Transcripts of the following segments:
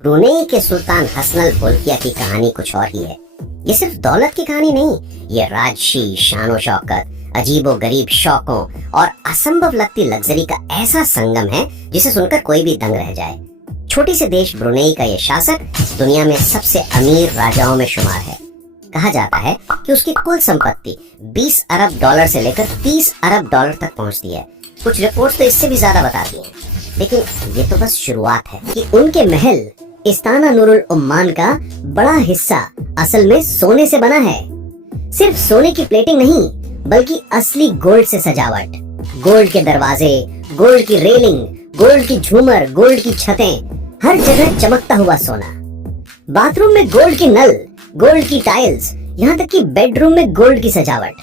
Brunei के सुल्तान Hassanal Bolkiah की कहानी कुछ और ही है। ये सिर्फ दौलत की कहानी नहीं, ये राजशी शानो शौकत, अजीबो गरीब शौकों और असंभव लगती लग्जरी का ऐसा संगम है जिसे सुनकर कोई भी दंग रह जाए। छोटी से देश ब्रुनेई का ये शासक दुनिया में सबसे अमीर राजाओं में शुमार है। कहा जाता है कि उसकी कुल संपत्ति 20 अरब डॉलर से लेकर 30 अरब डॉलर तक पहुंचती है। कुछ रिपोर्ट्स तो इससे भी ज्यादा बताती हैं, लेकिन ये तो बस शुरुआत है कि उनके महल इस्ताना नूरुल उम्मान का बड़ा हिस्सा असल में सोने से बना है। सिर्फ सोने की प्लेटिंग नहीं, बल्कि असली गोल्ड से सजावट, गोल्ड के दरवाजे, गोल्ड की रेलिंग, गोल्ड की झूमर, गोल्ड की छतें, हर जगह चमकता हुआ सोना। बाथरूम में गोल्ड की नल, गोल्ड की टाइल्स, यहाँ तक कि बेडरूम में गोल्ड की सजावट।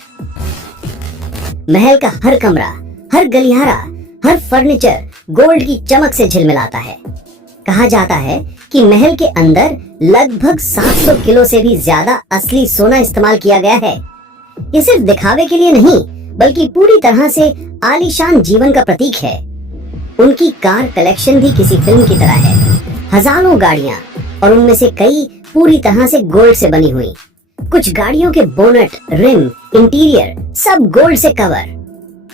महल का हर कमरा, हर गलियारा, हर फर्नीचर गोल्ड की चमक से झिलमिलाता है। कहा जाता है कि महल के अंदर लगभग 700 किलो से भी ज्यादा असली सोना इस्तेमाल किया गया है। ये सिर्फ दिखावे के लिए नहीं, बल्कि पूरी तरह से आलीशान जीवन का प्रतीक है। उनकी कार कलेक्शन भी किसी फिल्म की तरह है। हजारों गाड़ियां और उनमें से कई पूरी तरह से गोल्ड से बनी हुई। कुछ गाड़ियों के बोनट, रिम, इंटीरियर सब गोल्ड से cover.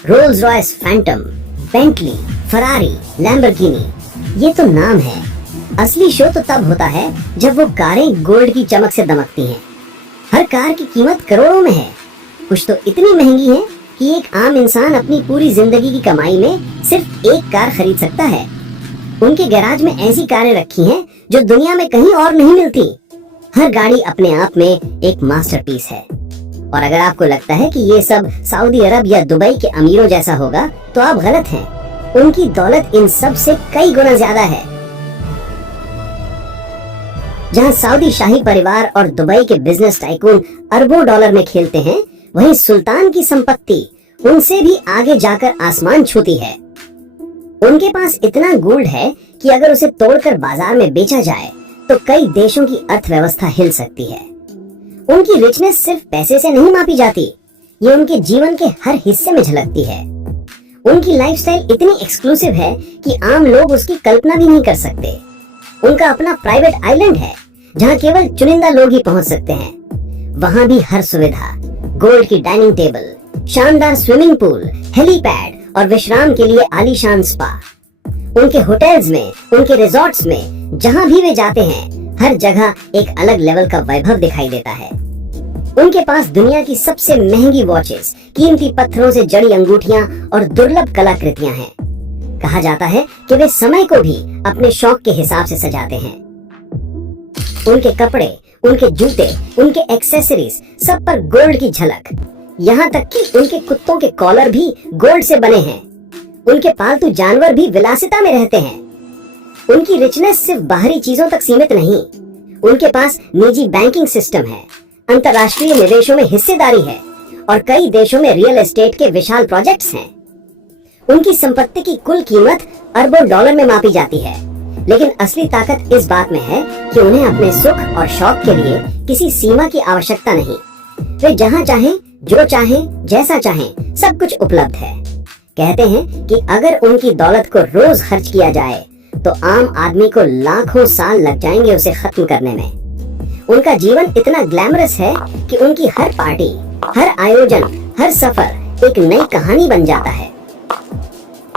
Rolls Royce Phantom, Bentley, Ferrari, Lamborghini, ये तो नाम है। असली शो तो तब होता है जब वो कारें गोल्ड की चमक से दमकती हैं। हर कार की कीमत करोड़ों में है। कुछ तो इतनी महंगी है कि एक आम इंसान अपनी पूरी जिंदगी की कमाई में सिर्फ एक कार खरीद सकता है। उनके गैराज में ऐसी कारें रखी हैं जो दुनिया में कहीं और नहीं मिलती। हर गाड़ी अपने आप में एक मास्टरपीस है। और अगर आपको लगता है कि ये सब सऊदी अरब या दुबई के अमीरों जैसा होगा, तो आप गलत हैं। उनकी दौलत इन सब से कई गुना ज्यादा है। जहां सऊदी शाही परिवार और दुबई के बिजनेस टाइकून अरबों डॉलर में खेलते हैं, वहीं सुल्तान की संपत्ति उनसे भी आगे जाकर आसमान छूती है। उनके पास इतना गोल्ड है कि अगर उसे तोड़कर बाजार में बेचा जाए तो कई देशों की अर्थव्यवस्था हिल सकती है। उनकी रिचनेस सिर्फ पैसे से नहीं मापी जाती, ये उनके जीवन के हर हिस्से में झलकती है। उनकी लाइफस्टाइल इतनी एक्सक्लूसिव है कि आम लोग उसकी कल्पना भी नहीं कर सकते। उनका अपना प्राइवेट आइलैंड है जहां केवल चुनिंदा लोग ही पहुंच सकते हैं। वहां भी हर सुविधा, गोल्ड की डाइनिंग टेबल, शानदार स्विमिंग पूल, हेलीपैड और विश्राम के लिए आलीशान स्पा। उनके होटल्स में, उनके रिजॉर्ट्स में जहां भी वे जाते हैं, हर जगह एक अलग लेवल का वैभव दिखाई देता है। उनके पास दुनिया की सबसे महंगी वॉचेस, कीमती पत्थरों से जड़ी अंगूठियां और दुर्लभ कलाकृतियां हैं। कहा जाता है कि वे समय को भी अपने शौक के हिसाब से सजाते हैं। उनके कपड़े, उनके जूते, उनके एक्सेसरीज सब पर गोल्ड की झलक। यहाँ तक कि उनके कुत्तों के कॉलर भी गोल्ड से बने हैं। उनके पालतू जानवर भी विलासिता में रहते हैं। उनकी रिचनेस सिर्फ बाहरी चीजों तक सीमित नहीं, उनके पास निजी बैंकिंग सिस्टम है, अंतर्राष्ट्रीय निवेशों में हिस्सेदारी है और कई देशों में रियल एस्टेट के विशाल प्रोजेक्ट्स हैं। उनकी संपत्ति की कुल कीमत अरबों डॉलर में मापी जाती है, लेकिन असली ताकत इस बात में है कि उन्हें अपने सुख और शौक के लिए किसी सीमा की आवश्यकता नहीं। वे जहां चाहें, जो चाहें, जैसा चाहें, सब कुछ उपलब्ध है। कहते हैं कि अगर उनकी दौलत को रोज खर्च किया जाए तो आम आदमी को लाखों साल लग जाएंगे उसे खत्म करने में। उनका जीवन इतना ग्लैमरस है कि उनकी हर पार्टी, हर आयोजन, हर सफर एक नई कहानी बन जाता है।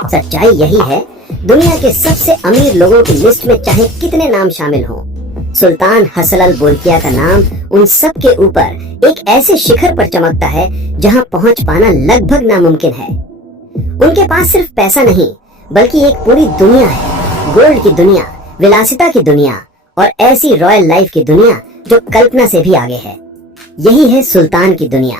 सच्चाई यही है, दुनिया के सबसे अमीर लोगों की लिस्ट में चाहे कितने नाम शामिल हों, सुल्तान हसनल बोल्किया का नाम उन सब के ऊपर एक ऐसे शिखर पर चमकता है जहां पहुंच पाना लगभग नामुमकिन है। उनके पास सिर्फ पैसा नहीं, बल्कि एक पूरी दुनिया है। गोल्ड की दुनिया, विलासिता की दुनिया और ऐसी रॉयल लाइफ की दुनिया जो कल्पना से भी आगे है। यही है सुल्तान की दुनिया,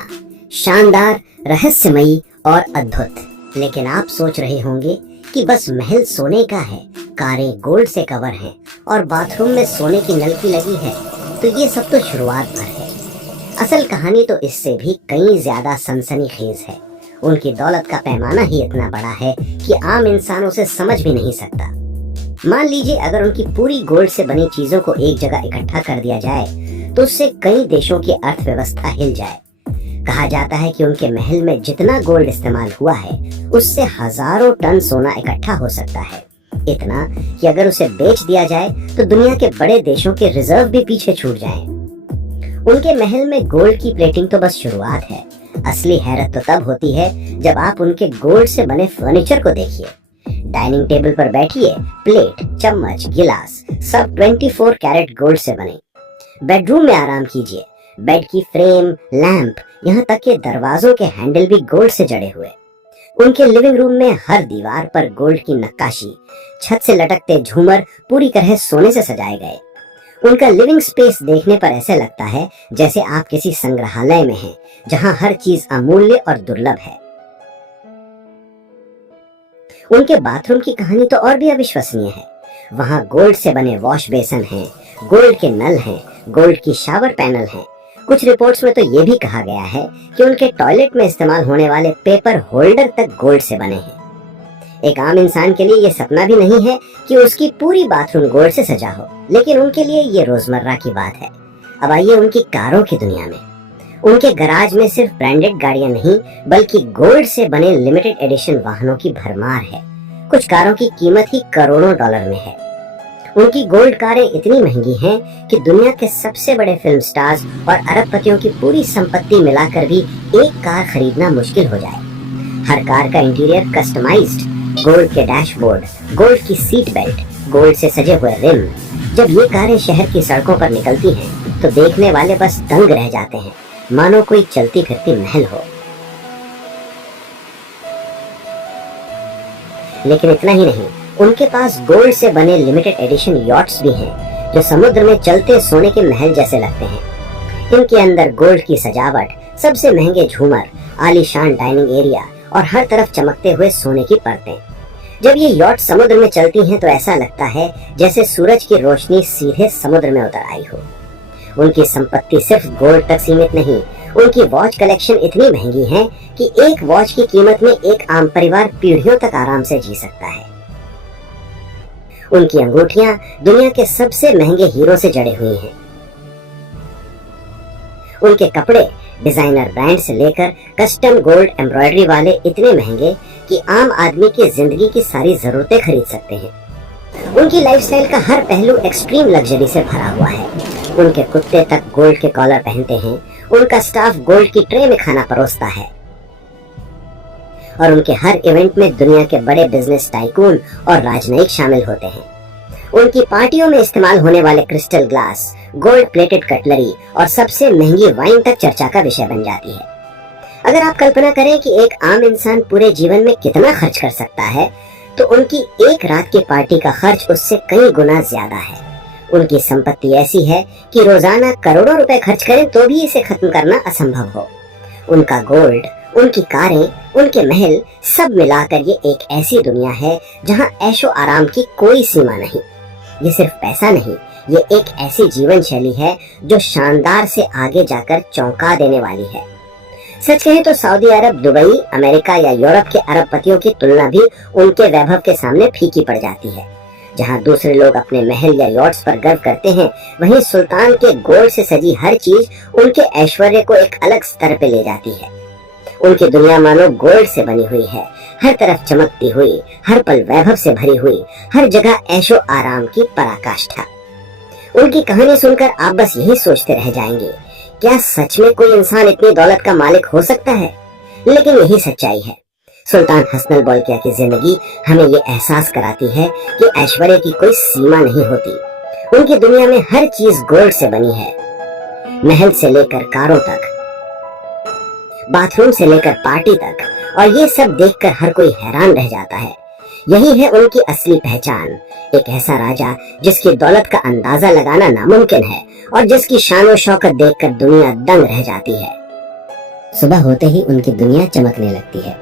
शानदार, रहस्यमयी और अद्भुत। लेकिन आप सोच रहे होंगे कि बस महल सोने का है, कारें गोल्ड से कवर हैं और बाथरूम में सोने की नलकी लगी है, तो ये सब तो शुरुआत भर है। असल कहानी तो इससे भी कहीं ज्यादा सनसनीखेज है। उनकी दौलत का पैमाना ही इतना बड़ा है कि आम इंसान उसे समझ भी नहीं सकता। मान लीजिए अगर उनकी पूरी गोल्ड से बनी चीजों को एक जगह इकट्ठा कर दिया जाए तो उससे कई देशों की अर्थव्यवस्था हिल जाए। कहा जाता है कि उनके महल में जितना गोल्ड इस्तेमाल हुआ है उससे हजारों टन सोना इकट्ठा हो सकता है। इतना कि अगर उसे बेच दिया जाए तो दुनिया के बड़े देशों के रिजर्व भी पीछे छूट जाएं। उनके महल में गोल्ड की प्लेटिंग तो बस शुरुआत है। असली हैरत तो तब होती है जब आप उनके गोल्ड से बने फर्नीचर को देखिए। डाइनिंग टेबल पर बैठिए, प्लेट, चम्मच, गिलास सब 24 कैरेट गोल्ड से बने। बेडरूम में आराम कीजिए, बेड की फ्रेम, लैंप, यहाँ तक कि दरवाजों के हैंडल भी गोल्ड से जड़े हुए। उनके लिविंग रूम में हर दीवार पर गोल्ड की नक्काशी, छत से लटकते झूमर पूरी तरह सोने से सजाए गए। उनका लिविंग स्पेस देखने पर ऐसा लगता है जैसे आप किसी संग्रहालय में हैं, जहां हर चीज अमूल्य और दुर्लभ है। उनके बाथरूम की कहानी तो और भी अविश्वसनीय है। वहां गोल्ड से बने वॉश बेसन हैं, गोल्ड के नल हैं, गोल्ड की शावर पैनल हैं। कुछ रिपोर्ट्स में तो ये भी कहा गया है कि उनके टॉयलेट में इस्तेमाल होने वाले पेपर होल्डर तक गोल्ड से बने हैं। एक आम इंसान के लिए ये सपना भी नहीं है कि उसकी पूरी बाथरूम गोल्ड से सजा हो, लेकिन उनके लिए ये रोजमर्रा की बात है। अब आइए उनकी कारों की दुनिया में। उनके गराज में सिर्फ ब्रांडेड गाड़ियां नहीं, बल्कि गोल्ड से बने लिमिटेड एडिशन वाहनों की भरमार है। कुछ कारों की कीमत ही करोड़ों डॉलर में है। उनकी गोल्ड कारें इतनी महंगी हैं कि दुनिया के सबसे बड़े फिल्म स्टार्स और अरबपतियों की पूरी संपत्ति मिलाकर भी एक कार खरीदना मुश्किल हो जाए। हर कार का इंटीरियर कस्टमाइज्ड, गोल्ड के डैशबोर्ड, गोल्ड की सीट बेल्ट, गोल्ड से सजे हुए रिम। जब ये कारें शहर की सड़कों पर निकलती हैं, तो देखने वाले बस दंग रह जाते हैं, मानो कोई चलती फिरती महल हो। लेकिन इतना ही नहीं, उनके पास गोल्ड से बने लिमिटेड एडिशन यॉट्स भी हैं, जो समुद्र में चलते सोने के महल जैसे लगते हैं। इनके अंदर गोल्ड की सजावट, सबसे महंगे झूमर, आलीशान डाइनिंग एरिया और हर तरफ चमकते हुए सोने की परतें। जब ये यॉट समुद्र में चलती हैं तो ऐसा लगता है जैसे सूरज की रोशनी सीधे समुद्र में उतर आई हो। उनकी संपत्ति सिर्फ गोल्ड तक सीमित नहीं, उनकी वॉच कलेक्शन इतनी महंगी है कि एक वॉच की कीमत में एक आम परिवार पीढ़ियों तक आराम से जी सकता है। उनकी अंगूठियां दुनिया के सबसे महंगे हीरो से जड़े हुई हैं। उनके कपड़े डिजाइनर ब्रांड से लेकर कस्टम गोल्ड एम्ब्रॉयडरी वाले इतने महंगे कि आम आदमी की जिंदगी की सारी जरूरतें खरीद सकते हैं। उनकी लाइफस्टाइल का हर पहलू एक्सट्रीम लग्जरी से भरा हुआ है। उनके कुत्ते तक गोल्ड के कॉलर पहनते हैं, उनका स्टाफ गोल्ड की ट्रे में खाना परोसता है और उनके हर इवेंट में दुनिया के बड़े बिजनेस टाइकून और राजनयिक शामिल होते हैं। उनकी पार्टियों में इस्तेमाल होने वाले crystal glass, gold plated cutlery और सबसे महंगी वाइन तक चर्चा का विषय बन जाती है। अगर आप कल्पना करें कि एक आम इंसान पूरे जीवन में कितना खर्च कर सकता है, तो उनकी एक रात की पार्टी का खर्च उससे कई गुना ज्यादा है। उनकी संपत्ति ऐसी है कि रोजाना करोड़ों रुपए खर्च करें तो भी इसे खत्म करना असंभव हो। उनका गोल्ड, उनकी कारें, उनके महल सब मिलाकर ये एक ऐसी दुनिया है जहां ऐशो आराम की कोई सीमा नहीं। ये सिर्फ पैसा नहीं, ये एक ऐसी जीवन शैली है जो शानदार से आगे जाकर चौंका देने वाली है। सच कहें तो सऊदी अरब, दुबई, अमेरिका या यूरोप के अरबपतियों की तुलना भी उनके वैभव के सामने फीकी पड़ जाती है। जहां दूसरे लोग अपने महल या यॉट्स पर गर्व करते हैं, वहीं सुल्तान के गोल्ड से सजी हर चीज उनके ऐश्वर्य को एक अलग स्तर पे ले जाती है। उनकी दुनिया मानो गोल्ड से बनी हुई है, हर तरफ चमकती हुई, हर पल वैभव से भरी हुई, हर जगह ऐशो आराम की पराकाष्ठा। उनकी कहानी सुनकर आप बस यही सोचते रह जाएंगे, क्या सच में कोई इंसान इतनी दौलत का मालिक हो सकता है? लेकिन यही सच्चाई है। सुल्तान हसनल बोल्किया की जिंदगी हमें ये एहसास कराती है कि ऐश्वर्य की कोई सीमा नहीं होती। उनकी दुनिया में हर चीज गोल्ड से बनी है, महल से लेकर कारों तक, बाथरूम से लेकर पार्टी तक, और ये सब देखकर हर कोई हैरान रह जाता है। यही है उनकी असली पहचान, एक ऐसा राजा जिसकी दौलत का अंदाजा लगाना नामुमकिन है और जिसकी शान और शौकत देखकर दुनिया दंग रह जाती है। सुबह होते ही उनकी दुनिया चमकने लगती है।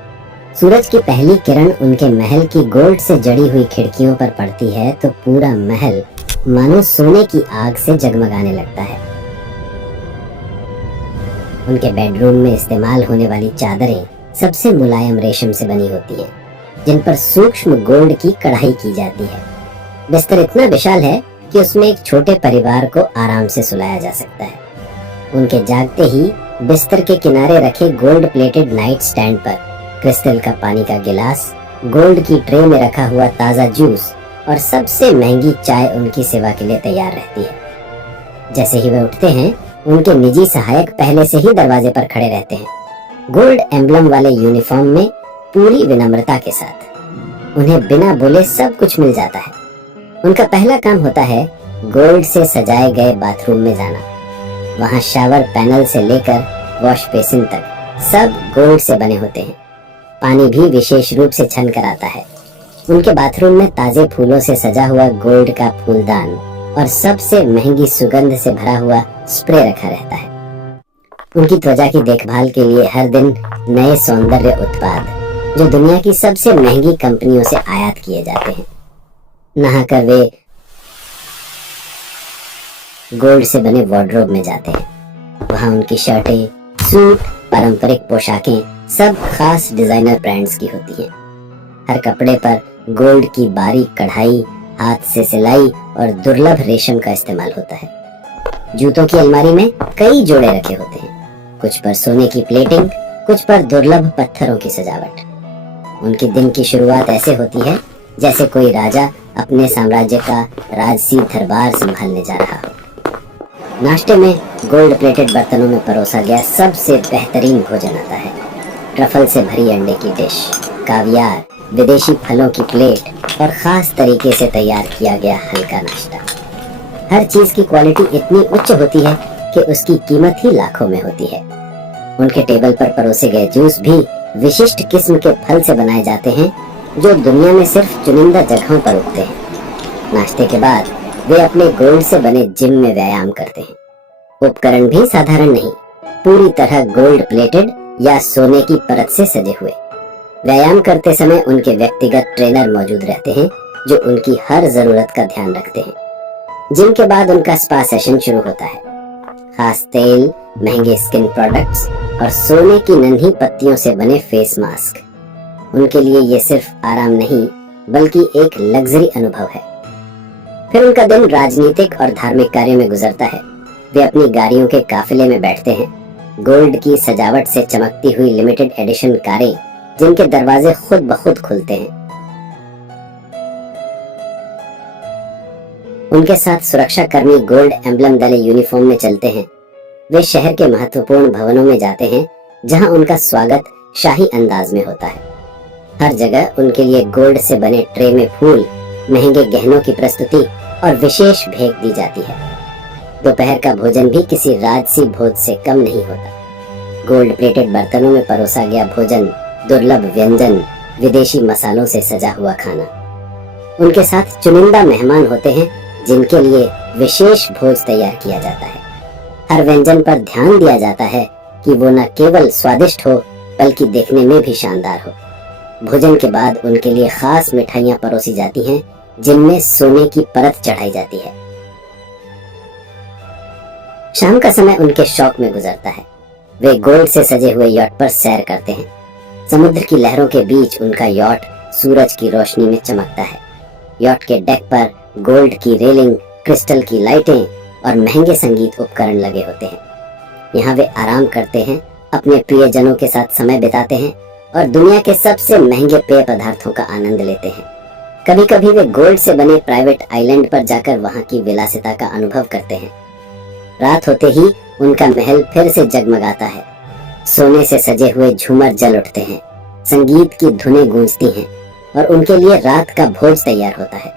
सूरज की पहली किरण उनके महल की गोल्ड से जड़ी हुई खिड़कियों पर पड़ती है तो पूरा महल मानो सोने की आग से जगमगाने लगता है। उनके बेडरूम में इस्तेमाल होने वाली चादरें सबसे मुलायम रेशम से बनी होती हैं, जिन पर सूक्ष्म गोल्ड की कढ़ाई की जाती है। बिस्तर इतना विशाल है कि उसमें एक छोटे परिवार को आराम से सुलाया जा सकता है। उनके जागते ही बिस्तर के किनारे रखे गोल्ड प्लेटेड नाइट स्टैंड पर क्रिस्टल का पानी का गिलास, गोल्ड की ट्रे में रखा हुआ ताजा जूस और सबसे महंगी चाय उनकी सेवा के लिए तैयार रहती है। जैसे ही वे उठते हैं, उनके निजी सहायक पहले से ही दरवाजे पर खड़े रहते हैं, गोल्ड एम्बलम वाले यूनिफॉर्म में, पूरी विनम्रता के साथ। उन्हें बिना बोले सब कुछ मिल जाता है। उनका पहला काम होता है गोल्ड से सजाए गए बाथरूम में जाना। वहाँ शावर पैनल से लेकर वॉश बेसिन तक सब गोल्ड से बने होते हैं। पानी भी विशेष रूप से छन कर आता है। उनके बाथरूम में ताजे फूलों से सजा हुआ गोल्ड का फूलदान और सबसे महंगी सुगंध से भरा हुआ स्प्रे रखा रहता है। उनकी त्वचा की देखभाल के लिए हर दिन नए सौंदर्य उत्पाद, जो दुनिया की सबसे महंगी कंपनियों से आयात किए जाते हैं। नहाकर वे गोल्ड से बने वार्डरोब में जाते हैं। वहाँ उनकी शर्टें, सूट, पारंपरिक पोशाकें सब खास डिजाइनर ब्रांड्स की होती हैं। हर कपड़े पर गोल्ड की बारीक कढ़ाई, हाथ से सिलाई और दुर्लभ रेशम का इस्तेमाल होता है। जूतों की अलमारी में कई जोड़े रखे होते हैं, कुछ पर सोने की प्लेटिंग, कुछ पर दुर्लभ पत्थरों की सजावट। उनके दिन की शुरुआत ऐसे होती है जैसे कोई राजा अपने साम्राज्य का राजसी दरबार संभालने जा रहा हो। नाश्ते में गोल्ड प्लेटेड बर्तनों में परोसा गया सबसे बेहतरीन भोजन आता है। ट्रफल से भरी अंडे की डिश, कावियार, विदेशी फलों की प्लेट और खास तरीके से तैयार किया गया हल्का नाश्ता। हर चीज की क्वालिटी इतनी उच्च होती है कि उसकी कीमत ही लाखों में होती है। उनके टेबल पर परोसे गए जूस भी विशिष्ट किस्म के फल से बनाए जाते हैं, जो दुनिया में सिर्फ चुनिंदा जगहों पर उगते हैं। नाश्ते के बाद वे अपने गोल्ड से बने जिम में व्यायाम करते हैं। उपकरण भी साधारण नहीं, पूरी तरह गोल्ड प्लेटेड या सोने की परत से सजे हुए। व्यायाम करते समय उनके व्यक्तिगत ट्रेनर मौजूद रहते हैं, जो उनकी हर जरूरत का ध्यान रखते हैं। जिम के बाद उनका स्पा सेशन शुरू होता है। खास तेल, महंगे स्किन प्रोडक्ट्स और सोने की नन्ही पत्तियों से बने फेस मास्क। उनके लिए ये सिर्फ आराम नहीं, बल्कि एक लग्जरी अनुभव है। फिर उनका दिन राजनीतिक और धार्मिक कार्यों में गुजरता है। वे अपनी गाड़ियों के काफिले में बैठते हैं, गोल्ड की सजावट से चमकती हुई लिमिटेड एडिशन कारें, जिनके दरवाजे खुद ब खुद खुलते हैं। उनके साथ सुरक्षा कर्मी गोल्ड एम्बलम वाले यूनिफॉर्म में चलते हैं। वे शहर के महत्वपूर्ण भवनों में जाते हैं, जहां उनका स्वागत शाही अंदाज में होता है। हर जगह उनके लिए गोल्ड से बने ट्रे में फूल, महंगे गहनों की प्रस्तुति और विशेष भेंट दी जाती है। दोपहर का भोजन भी किसी राजसी भोज से कम नहीं होता। गोल्ड प्लेटेड बर्तनों में परोसा गया भोजन, दुर्लभ व्यंजन, विदेशी मसालों से सजा हुआ खाना। उनके साथ चुनिंदा मेहमान होते हैं, जिनके लिए विशेष भोज तैयार किया जाता है। हर व्यंजन पर ध्यान दिया जाता है कि वो न केवल स्वादिष्ट हो, बल्कि देखने में भी शानदार हो। भोजन के बाद उनके लिए खास मिठाइयां परोसी जाती हैं, जिनमें सोने की परत चढ़ाई जाती है। शाम का समय उनके शौक में गुजरता है। वे गोल्ड से सजे हुए यॉट पर सैर करते हैं। समुद्र की लहरों के बीच उनका यॉट सूरज की रोशनी में चमकता है। यॉट के डेक पर गोल्ड की रेलिंग, क्रिस्टल की लाइटें और महंगे संगीत उपकरण लगे होते हैं। यहाँ वे आराम करते हैं, अपने प्रियजनों के साथ समय बिताते हैं और दुनिया के सबसे महंगे पेय पदार्थों का आनंद लेते हैं। कभी कभी वे गोल्ड से बने प्राइवेट आइलैंड पर जाकर वहाँ की विलासिता का अनुभव करते हैं। रात होते ही उनका महल फिर से जगमगाता है। सोने से सजे हुए झूमर जल उठते हैं, संगीत की धुनें गूंजती हैं और उनके लिए रात का भोज तैयार होता है।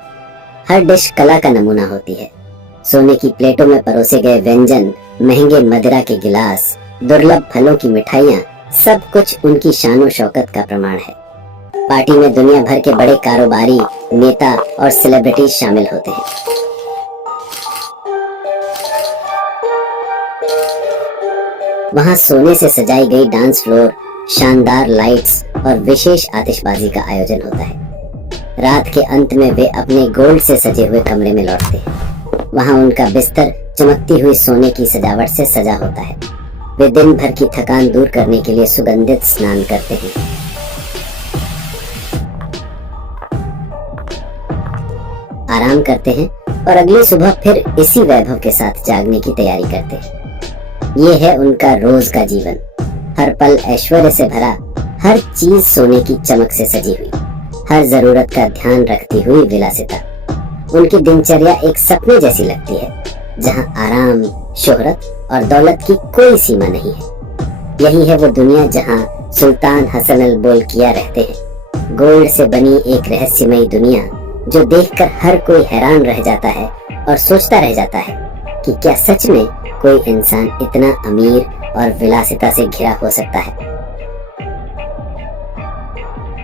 हर डिश कला का नमूना होती है। सोने की प्लेटों में परोसे गए व्यंजन, महंगे मदिरा के गिलास, दुर्लभ फलों की मिठाइयाँ, सब कुछ उनकी शान शौकत का प्रमाण है। पार्टी में दुनिया भर के बड़े कारोबारी, नेता और सेलिब्रिटीज शामिल होते हैं। वहाँ सोने से सजाई गई डांस फ्लोर, शानदार लाइट्स और विशेष आतिशबाजी का आयोजन होता है। रात के अंत में वे अपने गोल्ड से सजे हुए कमरे में लौटते हैं। वहाँ उनका बिस्तर चमकती हुई सोने की सजावट से सजा होता है। वे दिन भर की थकान दूर करने के लिए सुगंधित स्नान करते हैं। आराम करते हैं और अगली सुबह फिर इसी वैभव के साथ जागने की तैयारी करते हैं। ये है उनका रोज का जीवन। हर पल ऐश्वर्य से भरा, हर चीज सोने की चमक से सजी हुई, हर जरूरत का ध्यान रखती हुई विलासिता। उनकी दिनचर्या एक सपने जैसी लगती है, जहां आराम, शोहरत और दौलत की कोई सीमा नहीं है। यही है वो दुनिया जहां सुल्तान हसन अल बोलकिया रहते हैं। गोल्ड से बनी एक रहस्यमयी दुनिया जो देखकर हर कोई हैरान रह जाता है और सोचता रह जाता है कि क्या सच में कोई इंसान इतना अमीर और विलासिता से घिरा हो सकता है।